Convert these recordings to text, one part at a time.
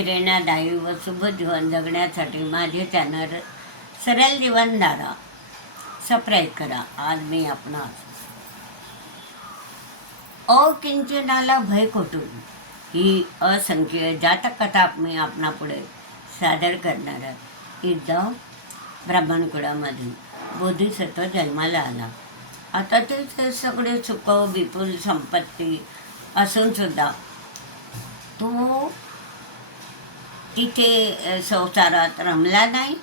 प्रेरणादायी व शुभ जीवन जगण्यासाठी माझे चॅनल सरळ जीवनधारा सबस्क्राईब करा. आज मी आपणास अकिंचनाला भय कोटून ही असंख्य जातक कथा मी आपणापुढे सादर करणार आहे. एकदा ब्राह्मणकुळामध्ये बोधिसत्व जन्माला आला. आता ते ते सगळे सुख विपुल संपत्ती असून सुद्धा तो तिथे संसारात रमला नाही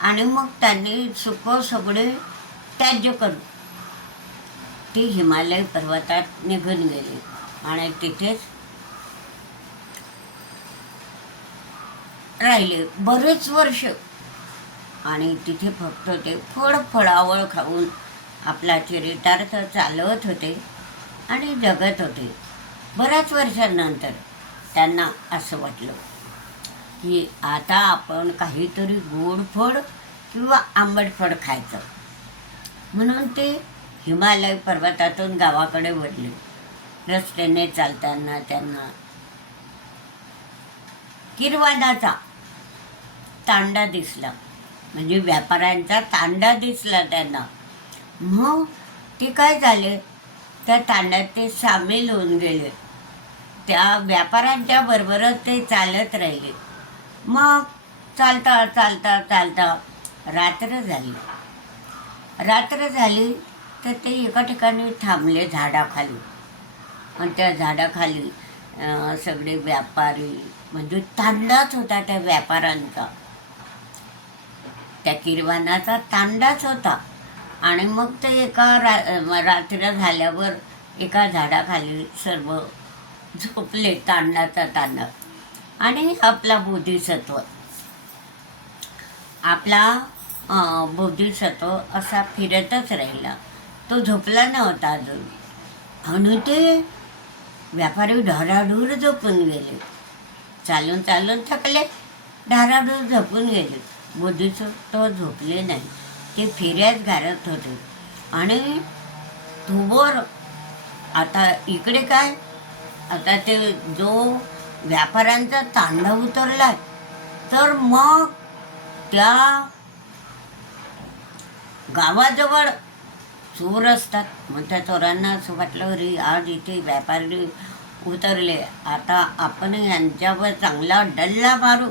आणि मग त्यांनी सुख सगळे त्याज्य करून ते हिमालय पर्वतात निघून गेले आणि तिथेच राहिले बरेच वर्ष. आणि तिथे फक्त ते फळ फळावळ खाऊन आपला चरितार्थ चालवत होते आणि जगत होते. बऱ्याच वर्षांनंतर त्यांना असं वाटलं. की आता आपण काहीतरी गोड फळ किंवा आंबट फळ खायचं. म्हणून ते हिमालय पर्वतातून गावाकडे वडले रस्त्याने चालताना त्यांना किरवादाचा तांडा दिसला. म्हणजे व्यापाऱ्यांचा तांडा दिसला त्यांना. मग ते काय झाले? त्या तांड्यात ते सामील होऊन गेले. त्या व्यापाऱ्यांच्या बरोबरच ते चालत राहिले. मग चालता चालता चालता रात्र झाली. रात्र झाली तर ते एका ठिकाणी थांबले झाडाखाली. आणि त्या झाडाखाली सगळे व्यापारी म्हणजे तांडाच होता त्या व्यापाऱ्यांचा. त्या किरवानाचा तांडाच होता. आणि मग ते एका रा रात्र झाल्यावर एका झाडाखाली सर्व झोपले तांडाचा तांडा. आणि आपला बोधिसत्व. आपला बोधिसत्व असा फिरतच राहिला. तो झोपला नव्हता अजून. आणि ते व्यापारी ढाराढूर झोपून गेले. चालून चालून थकले ढाराढूर झोपून गेले. बोधिसत्व झोपले नाही. ते फिर्याच घालत होते. आणि धुबोर आता इकडे काय? आता ते जो व्यापाऱ्यांचा तांडव उतरलाय. तर मग त्या गावाजवळ चोर असतात. मग त्या चोरांना असं वाटलं अरे आज इथे व्यापारी उतरले. आता आपण यांच्यावर चांगला डल्ला मारू.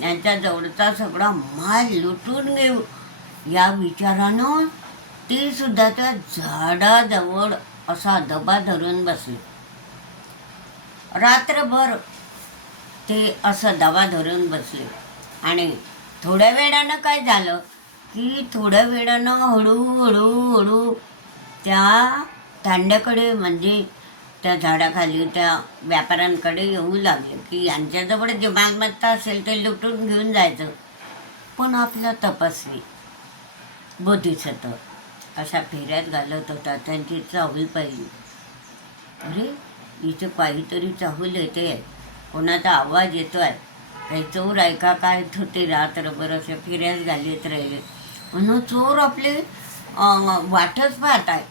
यांच्या जवळचा सगळा माल लुटून घेऊ. या विचारानं ते सुद्धा त्या झाडाजवळ असा दबा धरून बसले. रात्रभर ते असं दवा धरून बसले. आणि थोड्या वेळानं काय झालं? की थोड्या वेळानं हळूहळू हळू त्या तांड्याकडे म्हणजे त्या झाडाखाली त्या व्यापाऱ्यांकडे येऊ लागले. की यांच्याजवळ जे मालमत्ता असेल ते लुटून घेऊन जायचं. पण आपलं तपस्वी बोधिसत्व अशा फेऱ्यात घालत होता. त्यांची चाहूल पाहिली. अरे इथे काहीतरी चाहूल येते. कोणाचा आवाज येतोय? काही चोर आहे का? काय होते रात्रभर अशा फिर्यास घालीत राहिले. म्हणून चोर आपले वाटच पाहत आहे.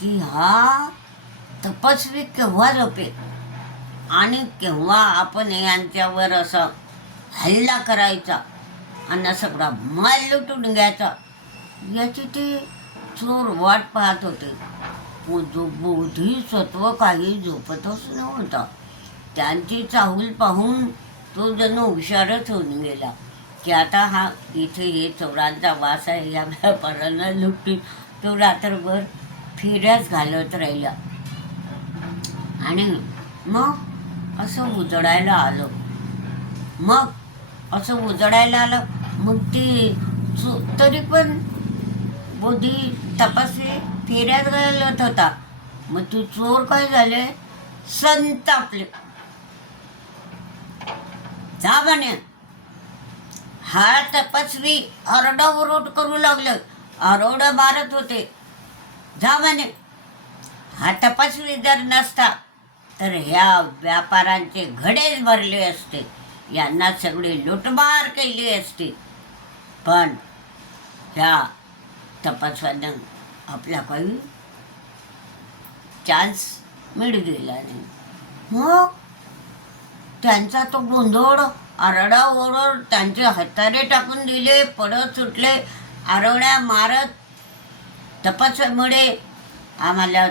की हा तपस्वी केव्हा झोपेल? आणि केव्हा आपण यांच्यावर असं हल्ला करायचा? आणि सगळा माल लुटून घ्यायचा? याची ते चोर वाट पाहत होते. जो जो बोधिसत्व काही झोपतच नव्हता. त्यांची चाहूल पाहून तो जणू हुशारच होऊन गेला. की आता हा इथे हे चोरांचा वास आहे या व्यापाऱ्यांना लुटून तो रात्रभर फिऱ्याच घालत राहिला. आणि मग असं उजडायला आलं. मग असं उजडायला आलं. मग ती चो तरी पण बोधी तपासली फेऱ्यात घालत होता. मग तू चोर काय झाले? संतापले. जा हा तपस्वी आरडाओरड करू लागलं. अरोडं मारत होते. जा म्हणे हा तपस्वी जर नसता तर ह्या व्यापारांचे घडेच भरले असते. यांना सगळे लुटमार केली असती. पण ह्या तपासवानं आपला काही चान्स मिळू दिला नाही. मग? त्यांचा तो गोंधळ आरडाओरड त्यांचे हत्यारे टाकून दिले पडत सुटले आरवड्या मारत तपस्यामुळे आम्हाला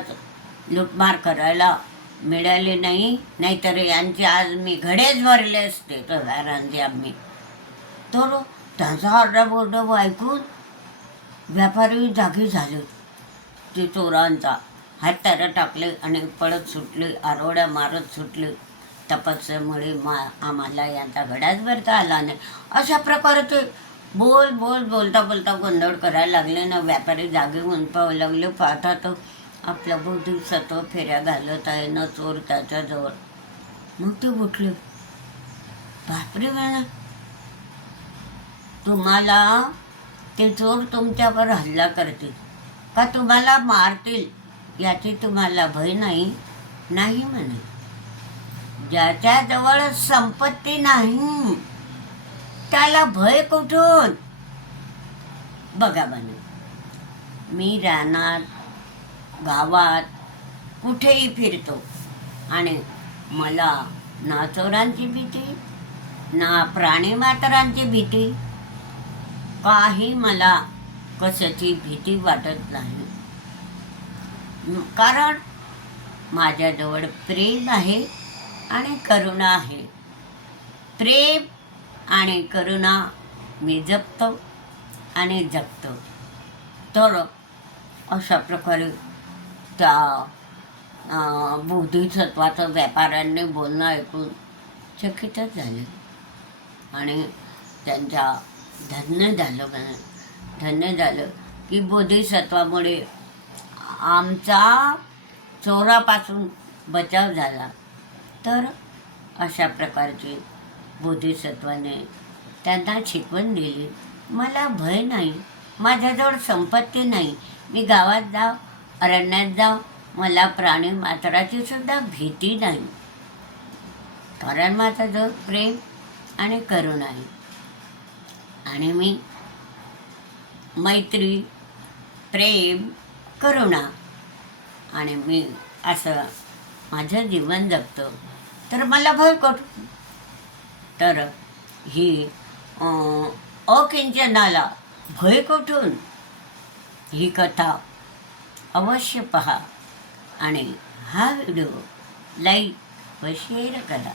लुटमार करायला मिळाले नाही. नाहीतर यांचे आज मी घडेच भरले असते तोरांचे आम्ही. तर त्यांचा आरडाओरडा ऐकून व्यापारी जागी झाले. ते चोरांचा हत्यारं टाकले आणि पळत सुटले आरोड्या मारत सुटले. तपस्यामुळे मा आम्हाला यांचा घडाच भरता आला नाही. अशा प्रकारे ते बोल बोल बोलता बोलता गोंधळ करायला लागले ना. व्यापारी जागे होऊन पाहू लागले. पाहता तर आपला बुद्धी सत्व फेऱ्या घालत आहे ना चोर त्याच्याजवळ मग ते उठले. बापरे म्हणा तुम्हाला ते चोर तुमच्यावर हल्ला करतील. का तुम्हाला मारतील? याची तुम्हाला भय नाही? नाही म्हणे. ज्याच्याजवळ संपत्ती नाही त्याला भय कुठून? बघा बने मी रानात गावात कुठेही फिरतो. आणि मला ना चोरांची भीती ना प्राणी मात्रांची भीती काही मला कशाची भीती वाटत नाही. कारण माझ्याजवळ प्रेम आहे. आणि करुणा आहे. प्रेम आणि करुणा मी जपतो आणि जगतो. तर अशा प्रकारे त्या बोधिसत्वाचं व्यापाऱ्यांनी बोलणं ऐकून चकितच झाले. आणि त्यांच्या धन्य झालं म्हणे धन्य झालं की बोधिसत्वामुळे आमचा चोरापासून बचाव झाला. तर अशा प्रकारची बोधिसत्वाने त्यांना शिकवण दिली. मला भय नाही माझ्याजवळ संपत्ती नाही. मी गावात जाव अरण्यात जाव मला प्राणी मात्राची सुद्धा भीती नाही. कारण माझ्याजवळ प्रेम आणि करुणा आहे. आणि मी मैत्री प्रेम करुणा आणि मी असं माझं जीवन जगतो. तर मला भय कुठून तर ही अकिंचनाला भय कुठून ही कथा अवश्य पहा आणि हा व्हिडिओ लाईक व शेअर करा.